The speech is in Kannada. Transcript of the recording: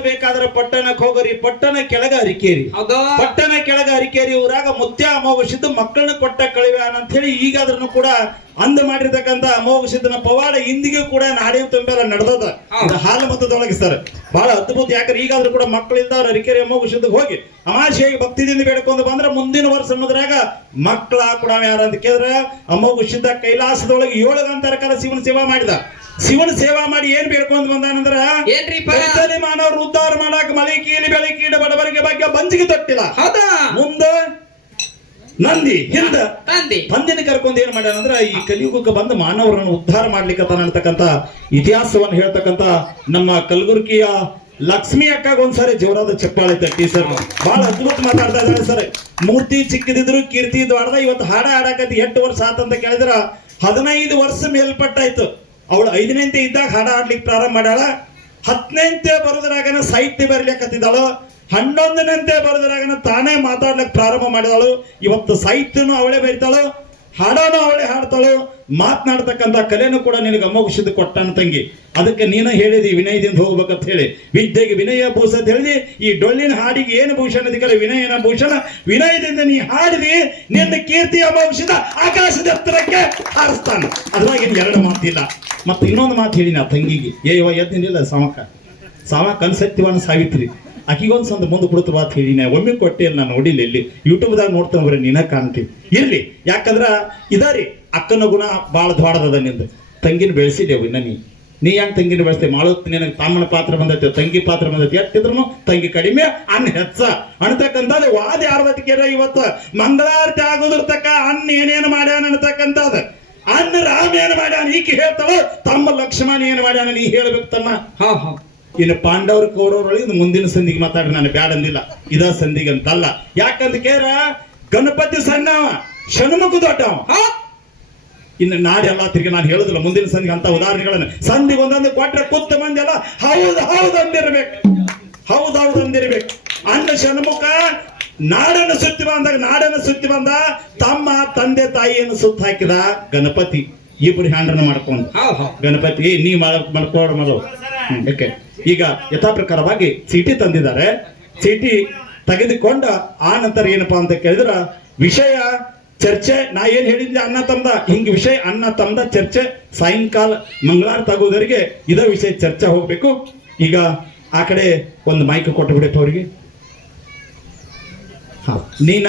ಬೇಕಾದ್ರೆ ಪಟ್ಟಣಕ್ಕೆ ಹೋಗರಿ ಪಟ್ಟಣ ಕೆಳಗ ಹರಿಕೇರಿ. ಪಟ್ಟಣ ಕೆಳಗ ಹರಿಕೇರಿ ಊರಾಗ ಮುತ್ಯ ಅಮೋಘಸಿದ್ದು ಮಕ್ಕಳನ್ನ ಕೊಟ್ಟ ಕಳಿವ್ಯಾನ ಅಂತ ಹೇಳಿ ಈಗಾದ್ರೂ ಕೂಡ ಅಂದ ಮಾಡಿರ್ತಕ್ಕಂಥ ಅಮೋಘಸಿದ್ದನ ಪವಾಡ ಇಂದಿಗೂ ಕೂಡ ನಾಡಿನ ತುಂಬೆಲ್ಲ ನಡೆದದ. ಹಾಲು ಮತ್ತು ಸರ್ ಬಹಳ ಅದ್ಭುತ. ಯಾಕಂದ್ರೆ ಈಗಾದ್ರೂ ಕೂಡ ಮಕ್ಕಳಿದ್ದವ್ರು ಅರಿಕೆರೆ ಅಮೋಘಸಿದ್ದಕ್ಕೆ ಹೋಗಿ ಅಮಾಶೆಯಾಗಿ ಭಕ್ತಿದಿಂದ ಬೇಡ್ಕೊಂಡು ಬಂದ್ರೆ ಮುಂದಿನ ವರ್ಷ ಅನ್ನೋದ್ರಾಗ ಮಕ್ಕಳ ಕೂಡ ಯಾರ ಅಂತ ಕೇಳಿದ್ರೆ ಅಮೋಘಸಿದ್ದ ಕೈಲಾಸದೊಳಗೆ ಏಳು ಗಂಟರ ಕಾಲ ಶಿವನ ಸೇವಾ ಮಾಡಿದ. ಶಿವನ ಸೇವಾ ಮಾಡಿ ಏನ್ ಬೇಡ್ಕೊಂಡು ಬಂದಾನಂದ್ರ ಮಾನವರು ಉದ್ಧಾರ ಮಾಡಾಕ ಮಳೆ ಕೀಲಿ ಬೆಳೆ ಕೀಡ ಬಡವರಿಗೆ ಬಗ್ಗೆ ಬಂಜಿಗೆ ತೊಟ್ಟಿಲ್ಲ. ಮುಂದ ನಂದಿ ಹಿಂದ. ತಂದಿ ತಂದಿನ ಕರ್ಕೊಂಡು ಏನ್ ಮಾಡ್ಯಾನ ಅಂದ್ರ ಈ ಕಲಿಯುಗಕ್ಕೆ ಬಂದ ಮಾನವರನ್ನು ಉದ್ಧಾರ ಮಾಡ್ಲಿಕ್ಕೆ ಅನ್ನತಕ್ಕಂತ ಇತಿಹಾಸವನ್ನು ಹೇಳ್ತಕ್ಕಂತ ನಮ್ಮ ಕಲಬುರ್ಗಿಯ ಲಕ್ಷ್ಮಿ ಅಕ್ಕಾಗ ಒಂದ್ಸಾರಿ ಜೋರಾದ ಚಪ್ಪಾಳೆ ತಟ್ಟಿ ಸರ್ ಬಹಳ ಅದ್ಭುತ ಮಾತಾಡ್ತಾ ಇದ್ದಾರೆ ಸರ್ ಮೂರ್ತಿ ಚಿಕ್ಕದಿದ್ರು ಕೀರ್ತಿ ದೊಡ್ಡದ ಇವತ್ತು ಹಾಡ ಹಾಡಕತ್ತಿ ಎಂಟು ವರ್ಷ ಆತಂತ ಕೇಳಿದ್ರ ಹದಿನೈದು ವರ್ಷ ಮೇಲ್ಪಟ್ಟಾಯ್ತು. ಅವಳು ಐದನೇಂತೆ ಇದ್ದಾಗ ಹಾಡ ಹಾಡ್ಲಿಕ್ಕೆ ಪ್ರಾರಂಭ ಮಾಡ್ಯಾಳ. ಹತ್ತನೇಂತೆ ಬರೋದ್ರಾಗನ ಸಾಹಿತ್ಯ ಬರ್ಲಿಕ್ಕತ್ತಿದ್ದಾಳು ಹನ್ನೊಂದನಂತೆ ಬರೆದ್ರಾಗನ ತಾನೇ ಮಾತಾಡ್ಲಿಕ್ಕೆ ಪ್ರಾರಂಭ ಮಾಡಿದಳು. ಇವತ್ತು ಸಾಹಿತ್ಯನು ಅವಳೇ ಬರಿತಾಳು, ಹಾಡೋನು ಅವಳೆ ಹಾಡ್ತಾಳು. ಮಾತನಾಡ್ತಕ್ಕಂಥ ಕಲೆನೂ ಕೂಡ ನಿನಗೆ ಅಮೋಘಿಸಿದ್ದು ಕೊಟ್ಟಾನ ತಂಗಿ. ಅದಕ್ಕೆ ನೀನು ಹೇಳಿದಿ ವಿನಯದಿಂದ ಹೋಗ್ಬೇಕಂತ ಹೇಳಿ. ವಿದ್ಯೆಗೆ ವಿನಯ ಭೂಷ ಅಂತ ಹೇಳಿದಿ. ಈ ಡೊಳ್ಳಿನ ಹಾಡಿಗೆ ಏನು ಭೂಷಣ ಅದಕ್ಕೆಲ್ಲ ವಿನಯನ ಭೂಷಣ. ವಿನಯದಿಂದ ನೀ ಹಾಡಿದಿ, ನಿನ್ನ ಕೀರ್ತಿ ಅಮೋಘಿಸಿದ ಆಕಾಶದ ಎತ್ತರಕ್ಕೆ ಹಾರಿಸ್ತಾನೆ. ಅದ್ರಾಗ ಇನ್ನು ಎರಡು ಮಾತಿಲ್ಲ. ಮತ್ತೆ ಇನ್ನೊಂದು ಮಾತು ಹೇಳಿ ನಾ ತಂಗಿಗೆ. ಏ ಎದ್ದಿಲ್ಲ ಎದ್ದಿನಿಲ್ಲ ಸಾಮಕ ಸಾಮ ಕನ್ಸತ್ಯವನ್ನ ಸಾವಿತ್ರಿ. ಆಕಿಗೊಂದು ಸಂದ ಮುಂದೆ ಕೊಡ್ತು ಮಾತು ಹೇಳಿನ ಒಮ್ಮೆ ಕೊಟ್ಟೆ ನಾನು ನೋಡಿಲ್ಲ ಇಲ್ಲಿ. ಯೂಟ್ಯೂಬ್ದಾಗ ನೋಡ್ತಾನೆ ಬರೀ ನೀನ ಕಾಣ್ತೀವಿ ಇರ್ಲಿ, ಯಾಕಂದ್ರೆ ಇದಾರಿ ಅಕ್ಕನ ಗುಣ ಭಾಳ ದ್ವಾಡದದ ನಿಂದು. ತಂಗಿನ ಬೆಳೆಸಿದೆವು ಇನ್ನ ನೀ. ನೀ ಯಾಕೆ ತಂಗಿನ ಬೆಳೆಸ್ತೇವೆ ಮಾಡೋದು ನಿನಗೆ ತಮ್ಮನ ಪಾತ್ರ ಬಂದೈತೆ, ತಂಗಿ ಪಾತ್ರ ಬಂದೈತೆ. ಎಷ್ಟಿದ್ರು ತಂಗಿ ಕಡಿಮೆ, ಅನ್ನ ಹೆಚ್ಚ. ಅನ್ತಕ್ಕಂಥದ್ದು ವಾದ ಯಾರ್ದಕ್ಕಿರ ಇವತ್ತು? ಮಂಗಳಾರತಿ ಆಗೋದಿರ್ತಕ್ಕ ಅನ್ನ ಏನೇನು ಮಾಡ್ಯಾನ ಅನ್ನತಕ್ಕಂಥದ್ದು ಅನ್ನ ರಾಮ ಏನು ಮಾಡ್ಯಾನ? ಈಕೆ ಹೇಳ್ತಾವ ತಮ್ಮ ಲಕ್ಷ್ಮಣ ಏನು ಮಾಡ್ಯಾನ? ನೀ ಹೇಳ್ಬೇಕು ತಮ್ಮ. ಹಾ ಹಾ. ಇನ್ನು ಪಾಂಡವ್ರ ಕೌರವರೊಳಗೆ ಮುಂದಿನ ಸಂಧಿಗೆ ಮಾತಾಡ್ರಿ, ನಾನು ಬ್ಯಾಡಂದಿಲ್ಲ ಇದ ಸಂಧಿಗೆ ಅಂತಲ್ಲ. ಯಾಕಂತ ಕೇರ ಗಣಪತಿ ಸಣ್ಣ ಷಣ್ಮುಖ ದೊಡ್ಡವ. ಇನ್ನು ನಾಡೆಲ್ಲ ತಿರ್ಗಿ ನಾನು ಹೇಳುದಿಲ್ಲ, ಮುಂದಿನ ಸಂಧಿಗೆ ಅಂತ ಉದಾಹರಣೆಗಳನ್ನ. ಸಂಧಿಗೆ ಒಂದೊಂದು ಕೊಟ್ರೆ ಕೂತು ಮಂದಿ ಹೌದು ಹೌದು ಅಂದಿರ್ಬೇಕು. ಹೌದು ಹೌದು ಅಂದಿರ್ಬೇಕು. ಅಣ್ಣ ಷಣ್ಮುಖ ನಾಡನ್ನು ಸುತ್ತಿ ಬಂದಾಗ, ನಾಡನ್ನು ಸುತ್ತಿ ಬಂದ ತಮ್ಮ ತಂದೆ ತಾಯಿಯನ್ನು ಸುತ್ತ ಹಾಕಿದ ಗಣಪತಿ. ಇಬ್ರು ಹ್ಯಾಂಡ್ರನ್ನ ಮಾಡ್ಕೊಂಡು ಗಣಪತಿ ನೀ ಮಾಡ್ಕೊಡ ಮಾಡ್ಕೋಡ ಓಕೆ ಈಗ ಯಥಾ ಪ್ರಕಾರವಾಗಿ ಚೀಟಿ ತಂದಿದ್ದಾರೆ. ಚೀಟಿ ತೆಗೆದುಕೊಂಡ ಆ ನಂತರ ಏನಪ್ಪಾ ಅಂತ ಕೇಳಿದ್ರ ವಿಷಯ ಚರ್ಚೆ ನಾ ಏನ್ ಹೇಳಿದ್ದೆ ಅನ್ನ ತಂದ? ಹಿಂಗ್ ವಿಷಯ ಅನ್ನ ತಂದ ಚರ್ಚೆ ಸಾಯಂಕಾಲ ಮಂಗಳಾರ ತಗೋದರಿಗೆ ಇದ ವಿಷಯ ಚರ್ಚೆ ಹೋಗ್ಬೇಕು. ಈಗ ಆ ಕಡೆ ಒಂದು ಮೈಕ್ ಕೊಟ್ಟು ಬಿಡಪ್ಪ ಅವರಿಗೆ ನೀನ